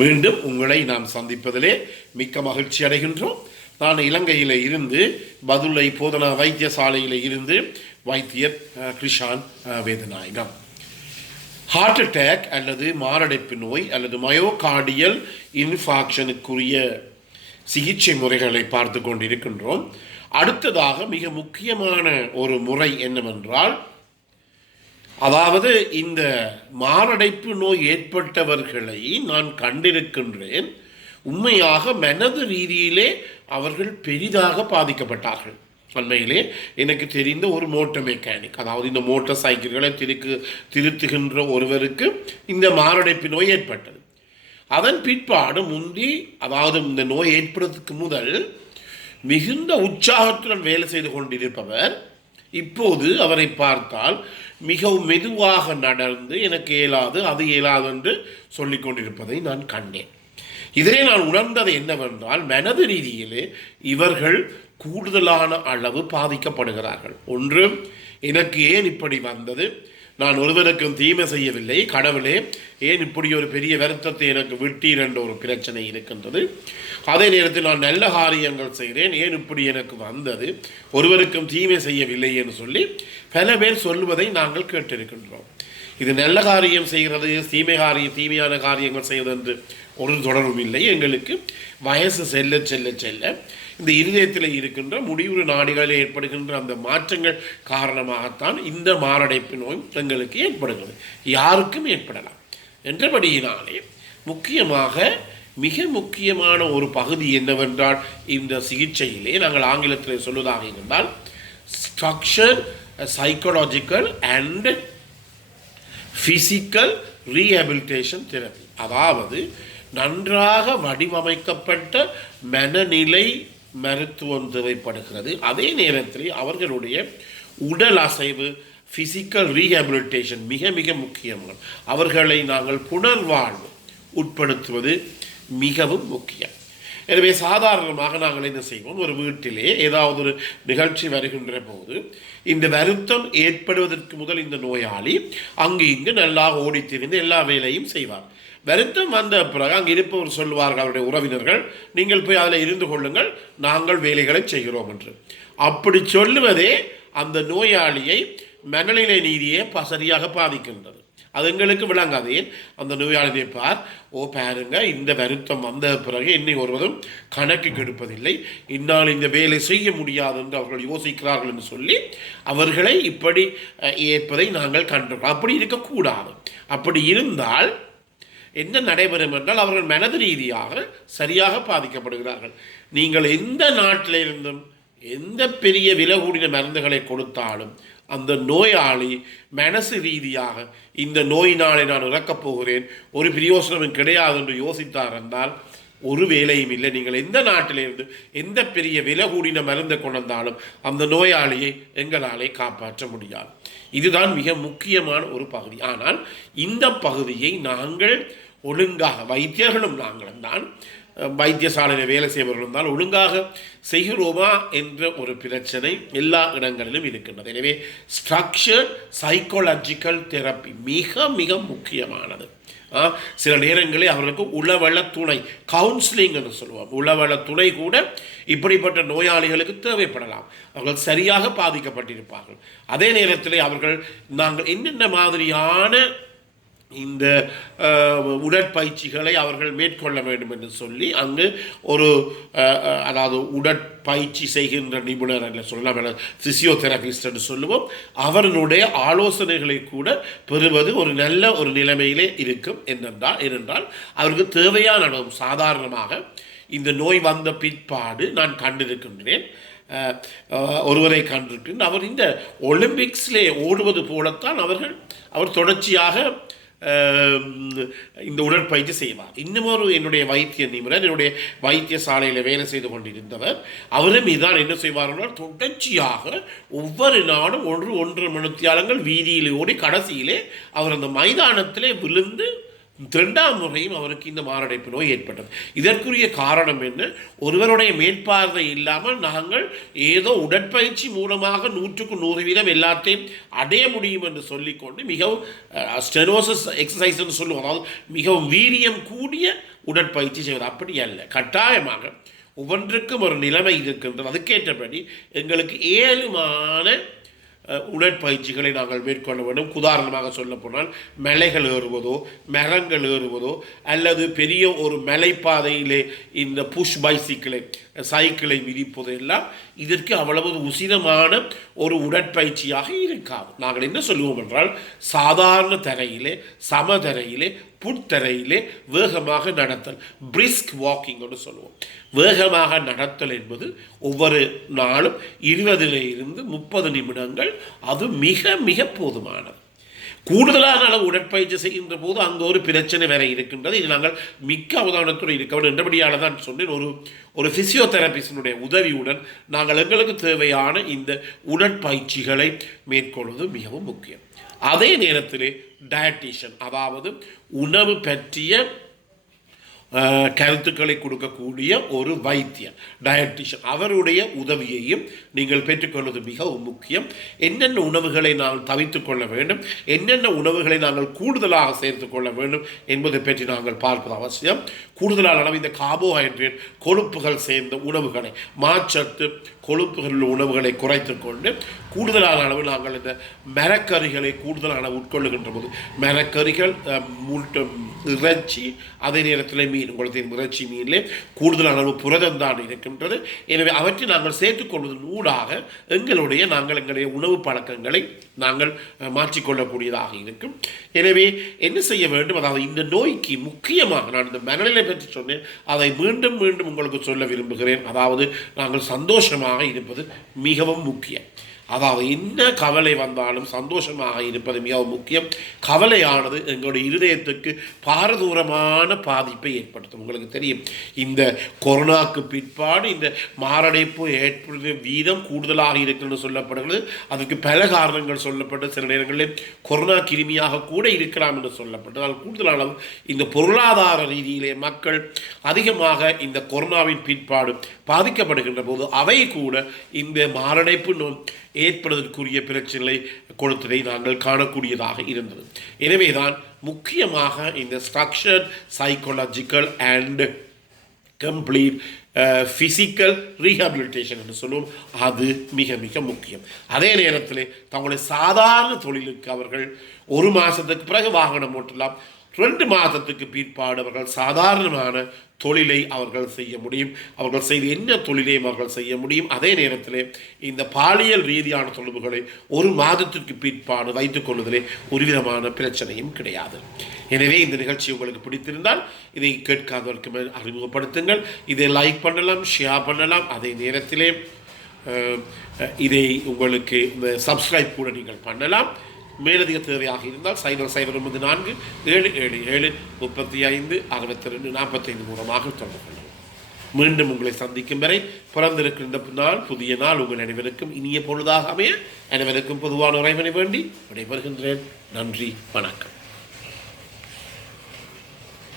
மீண்டும் உங்களை நாம் சந்திப்பதிலே மிக்க மகிழ்ச்சி அடைகின்றோம். நான் இலங்கையில் இருந்து பதுளை போதனா வைத்தியசாலையில் இருந்து வைத்தியர் கிருஷான் வேதநாயகம். ஹார்ட் அட்டாக் அல்லது மாரடைப்பு நோய் அல்லது மயோகார்டியல் இன்ஃபாக்ஷனுக்குரிய சிகிச்சை முறைகளை பார்த்து கொண்டிருக்கின்றோம். அடுத்ததாக மிக முக்கியமான ஒரு முறை என்னவென்றால், அதாவது இந்த மாரடைப்பு நோய் ஏற்பட்டவர்களை நான் கண்டிருக்கின்றேன். உண்மையாக மனது ரீதியிலே அவர்கள் பெரிதாக பாதிக்கப்பட்டார்கள். உண்மையிலே எனக்கு தெரிந்த ஒரு மோட்டார் மெக்கானிக், அதாவது இந்த மோட்டார் சைக்கிள்களை திருத்துகின்ற ஒருவருக்கு இந்த மாரடைப்பு நோய் ஏற்பட்டது. அதன் பிற்பாடு முந்தி, அதாவது இந்த நோய் ஏற்படுறதுக்கு முதல் மிகுந்த உற்சாகத்துடன் வேலை செய்து கொண்டிருப்பவர் இப்போது அவரை பார்த்தால் மிகவும் மெதுவாக நடந்து எனக்கு இயலாது அது இயலாது என்று சொல்லிக் கொண்டிருப்பதை நான் கண்டேன். இதனை நான் உணர்ந்தது என்னவென்றால், மனது ரீதியிலே இவர்கள் கூடுதலான அளவு பாதிக்கப்படுகிறார்கள். ஒன்று, எனக்கு ஏன் இப்படி வந்தது, நான் ஒருவருக்கும் தீமை செய்யவில்லை, கடவுளே ஏன் இப்படி ஒரு பெரிய வருத்தத்தை எனக்கு விட்டீர் என்ற ஒரு பிரச்சனை இருக்கின்றது. அதே நேரத்தில் நான் நல்ல காரியங்கள் செய்கிறேன், ஏன் இப்படி எனக்கு வந்தது, ஒருவருக்கும் தீமை செய்யவில்லை என்று சொல்லி பல பேர் சொல்லுவதை நாங்கள் கேட்டிருக்கின்றோம். இது நல்ல காரியம் செய்கிறது, தீமையான காரியங்கள் செய்வது என்று ஒரு தொடர்பும் இல்லை. எங்களுக்கு வயசு செல்ல செல்ல செல்ல இந்த இருதயத்தில் இருக்கின்ற முடிவுறு நாடிகளில் ஏற்படுகின்ற அந்த மாற்றங்கள் காரணமாகத்தான் இந்த மாரடைப்பு நோய் எங்களுக்கு ஏற்படுகிறது. யாருக்கும் ஏற்படலாம் என்றபடியினாலே மிக முக்கியமான ஒரு பகுதி என்னவென்றால், இந்த சிகிச்சையிலே நாங்கள் ஆங்கிலத்தில் சொல்வதாக இருந்தால் structure psychological and physical rehabilitation therapy. அதாவது நன்றாக வடிவமைக்கப்பட்ட மனநிலை மருத்துவம் தேவைப்படுகிறது. அதே நேரத்தில் அவர்களுடைய உடல் அசைவு ஃபிசிக்கல் ரீஹபிலிட்டேஷன் மிக மிக முக்கியமான, அவர்களை நாங்கள் புனர்வாழ்வு உட்படுத்துவது மிகவும் முக்கியம். எனவே சாதாரணமாக நாங்கள் என்ன செய்வோம், ஒரு வீட்டிலே ஏதாவது ஒரு நிகழ்ச்சி வருகின்ற போது இந்த வருத்தம் ஏற்படுவதற்கு முதல் இந்த நோயாளி அங்கு இங்கு நல்லா ஓடித்திருந்து எல்லா வேலையும் செய்வார். வருத்தம் வந்த பிறகு அங்கே இருப்பவர் சொல்லுவார்கள், அவருடைய உறவினர்கள், நீங்கள் போய் அதில் இருந்து கொள்ளுங்கள், நாங்கள் வேலைகளை செய்கிறோம் என்று. அப்படி சொல்லுவதே அந்த நோயாளியை மனநிலை நீதியை சரியாக பாதிக்கின்றது. அது எங்களுக்கு விளங்காதே. அந்த நோயாளியை பாருங்க, இந்த வருத்தம் வந்த பிறகு என்னை ஒருவரும் கணக்கு கெடுப்பதில்லை, இன்னால் இந்த வேலை செய்ய முடியாது என்று அவர்கள் யோசிக்கிறார்கள் என்று சொல்லி அவர்களை இப்படி ஏற்பதை நாங்கள் கண்டிருக்கோம். அப்படி இருக்கக்கூடாது. அப்படி இருந்தால் என்ன நடைபெறும் என்றால், அவர்கள் மனது ரீதியாக சரியாக பாதிக்கப்படுகிறார்கள். நீங்கள் எந்த நாட்டிலிருந்தும் எந்த பெரிய விலை கூடின மருந்துகளை கொடுத்தாலும் அந்த நோயாளி மனசு ரீதியாக இந்த நோயினாலே நான் இறக்கப் போகிறேன், ஒரு பிரயோசனமும் கிடையாது என்று யோசித்தார் என்றால் ஒரு வேலையும் இல்லை. நீங்கள் எந்த நாட்டிலிருந்து எந்த பெரிய விலை கூடின மருந்தை கொண்டாலும் அந்த நோயாளியை எங்களாலே காப்பாற்ற முடியாது. இதுதான் மிக முக்கியமான ஒரு பகுதி. ஆனால் இந்த பகுதியை நாங்கள் ஒழுங்காக, வைத்தியர்களும் நாங்களும் தான், வைத்தியசாலையில் வேலை செய்பவர்களும் தான் ஒழுங்காக செய்கிறோமா என்ற ஒரு பிரச்சனை எல்லா இடங்களிலும் இருக்கின்றது. எனவே ஸ்ட்ரக்சர்ட் சைக்காலஜிக்கல் தெரப்பி மிக மிக முக்கியமானது. சில நேரங்களில் அவர்களுக்கு உளவள துணை, கவுன்சிலிங் என்று சொல்லுவோம், உளவள துணை கூட இப்படிப்பட்ட நோயாளிகளுக்கு தேவைப்படலாம். அவர்கள் சரியாக பாதிக்கப்பட்டிருப்பார்கள். அதே நேரத்தில் அவர்கள் நாங்கள் என்னென்ன மாதிரியான இந்த உடற்பயிற்சிகளை அவர்கள் மேற்கொள்ள வேண்டும் என்று சொல்லி அங்கு ஒரு, அதாவது உடற்பயிற்சி செய்கின்ற நிபுணர் என்று சொல்லலாம், ஃபிசியோதெரபிஸ்ட் என்று சொல்லுவோம், அவர்களுடைய ஆலோசனைகளை கூட பெறுவது ஒரு நல்ல ஒரு நிலைமையிலே இருக்கும். ஏனென்றால் அவருக்கு தேவையான சாதாரணமாக இந்த நோய் வந்த பிற்பாடு நான் கண்டிருக்கின்றேன், ஒருவரை கண்டிருக்கின்றேன், அவர் இந்த ஒலிம்பிக்ஸ்லே ஓடுவது போலத்தான் அவர் தொடர்ச்சியாக இந்த உடற்பயிற்சி செய்வார். இன்னும் என்னுடைய வைத்திய நிபுணர், என்னுடைய வைத்தியசாலையில் வேலை செய்து கொண்டிருந்தவர், அவரும் இதான் என்ன செய்வார்கள், தொடர்ச்சியாக ஒவ்வொரு நாளும் 1-1.5 மணித்தியாலங்கள் வீதியில் ஓடி கடைசியிலே அவர் அந்த மைதானத்திலே விழுந்து 2ஆம் முறையும் அவருக்கு இந்த மாரடைப்பு நோய் ஏற்பட்டது. இதற்குரிய காரணம் என்ன, ஒருவருடைய மேற்பார்வை இல்லாமல் நாங்கள் ஏதோ உடற்பயிற்சி மூலமாக 100% எல்லாத்தையும் அடைய முடியும் என்று சொல்லிக்கொண்டு மிகவும் ஸ்டெனோசிஸ் எக்ஸசைஸ் என்று சொல்லுவோம், அதாவது மிகவும் வீரியம் கூடிய உடற்பயிற்சி செய்வது. அப்படி அல்ல, கட்டாயமாக ஒவ்வொன்றுக்கும் ஒரு நிலைமை இருக்கின்றது. அதுக்கேற்றபடி எங்களுக்கு ஏழுமான உடற்பயிற்சிகளை நாங்கள் மேற்கொள்ள வேண்டும். உதாரணமாக சொல்ல போனால் மலைகள் ஏறுவதோ, மரங்கள் ஏறுவதோ, அல்லது பெரிய ஒரு மலைப்பாதையிலே இந்த புஷ் சைக்கிளை மிதிப்பது எல்லாம் இதற்கு அவ்வளவு உசிதமான ஒரு உடற்பயிற்சியாக இருக்காது. நாங்கள் என்ன சொல்லுவோம் என்றால், சாதாரண தரையிலே, சமதரையிலே, புத்தரையிலே வேகமாக நடத்தல், பிரிஸ்க் வாக்கிங் என்று சொல்லுவோம். வேகமாக நடத்தல் என்பது ஒவ்வொரு நாளும் 20 to 30 நிமிடங்கள், அது மிக மிக போதுமானது. கூடுதலான அளவு உடற்பயிற்சி செய்கின்ற போது அங்கே ஒரு பிரச்சனை வேற இருக்கின்றது. இது நாங்கள் மிக்க அவதானத்துடன் இருக்க வேண்டும் என்றபடியால் தான் சொன்னேன், ஒரு பிசியோதெரபிஸ்டினுடைய உதவியுடன் நாங்கள் எங்களுக்கு தேவையான இந்த உடற்பயிற்சிகளை மேற்கொள்வது மிகவும் முக்கியம். அதே நேரத்திலே டயட்டிஷியன், அதாவது உணவு பற்றிய கருத்துக்களை கொடுக்கக்கூடிய ஒரு வைத்தியர், டயட்டிஷியன், அவருடைய உதவியையும் நீங்கள் பெற்றுக்கொள்வது மிகவும் முக்கியம். என்னென்ன உணவுகளை நாங்கள் தவிர்த்துக் கொள்ள வேண்டும், என்னென்ன உணவுகளை நாங்கள் கூடுதலாக சேர்த்து கொள்ள வேண்டும் என்பதை பற்றி நாங்கள் பார்ப்பது அவசியம். கூடுதலான அளவு இந்த கார்போஹைட்ரேட், கொழுப்புகள் சேர்ந்த உணவுகளை, மாச்சத்து கொழுப்புகள் உணவுகளை குறைத்து கொண்டு கூடுதலான அளவு நாங்கள் இந்த மரக்கறிகளை கூடுதலான அளவு உட்கொள்ளுகின்ற போது, மரக்கறிகள், இறைச்சி, அதே நேரத்தில் மீன், உங்களுக்கு இறைச்சி மீனிலே கூடுதலான அளவு புரதம் தான் இருக்கின்றது. எனவே அவற்றை நாங்கள் சேர்த்துக்கொள்வதன் ஊடாக எங்களுடைய உணவு பழக்கங்களை நாங்கள் மாற்றிக்கொள்ளக்கூடியதாக இருக்கும். எனவே என்ன செய்ய வேண்டும், அதாவது இந்த நோய்க்கு முக்கியமாக நான் இந்த மனநிலை பற்றி சொன்னேன், அதை மீண்டும் மீண்டும் உங்களுக்கு சொல்ல விரும்புகிறேன். அதாவது நாங்கள் சந்தோஷமாக இருப்பது மிகவும் முக்கியம். அதாவது என்ன கவலை வந்தாலும் சந்தோஷமாக இருப்பது மிகவும் முக்கியம். கவலையானது எங்களுடைய இருதயத்துக்கு பாரதூரமான பாதிப்பை ஏற்படுத்தும். உங்களுக்கு தெரியும், இந்த கொரோனாக்கு பிற்பாடு இந்த மாரடைப்பு ஏற்படுற வீதம் கூடுதலாக இருக்குன்னு சொல்லப்படுகிறது. அதுக்கு பல காரணங்கள் சொல்லப்பட்டு, சில நேரங்களில் கொரோனா கிருமியாக கூட இருக்கலாம் என்று சொல்லப்பட்டது. அதனால் கூடுதலான இந்த பொருளாதார ரீதியிலே மக்கள் அதிகமாக இந்த கொரோனாவின் பிற்பாடு பாதிக்கப்படுகின்ற போது அவை கூட இந்த மாரடைப்பு ஏற்படுவதற்குரிய பிரச்சனைகளை கொடுத்ததை நாங்கள் காணக்கூடியதாக இருந்தது. எனவேதான் முக்கியமாக இந்த structured psychological and complete physical rehabilitation என்று சொல்லுவோம், அது மிக மிக முக்கியம். அதே நேரத்தில் தங்களுடைய சாதாரண தொழிலுக்கு அவர்கள் 1 மாதத்துக்கு பிறகு வாகனம் ஓட்டலாம், 2 மாதத்துக்கு பிற்பாடு அவர்கள் சாதாரணமான தொழிலை அவர்கள் செய்ய முடியும். அவர்கள் செய்து என்ன தொழிலையும் அவர்கள் செய்ய முடியும். அதே நேரத்தில் இந்த பாலியல் ரீதியான தொடர்புகளை 1 மாதத்திற்கு பிற்பாடு வைத்துக் கொள்வதிலே ஒரு விதமான பிரச்சனையும் கிடையாது. எனவே இந்த நிகழ்ச்சி உங்களுக்கு பிடித்திருந்தால் இதை கேட்காதவருக்கு அறிமுகப்படுத்துங்கள். இதை லைக் பண்ணலாம், ஷேர் பண்ணலாம். அதே நேரத்திலே இதை உங்களுக்கு சப்ஸ்கிரைப் கூட நீங்கள் பண்ணலாம். மேலதிக தேவையாக இருந்தால் 0094 777 35 62 45 மூலமாக தொடர்பு கொள்ளலாம். மீண்டும் உங்களை சந்திக்கும் வரை பிறந்திருக்கின்ற நாள், புதிய நாள் உங்கள் அனைவருக்கும் இனிய பொழுதாக அமைய அனைவருக்கும் பொதுவான இறைவனை வேண்டி விடைபெறுகின்றேன். நன்றி, வணக்கம்.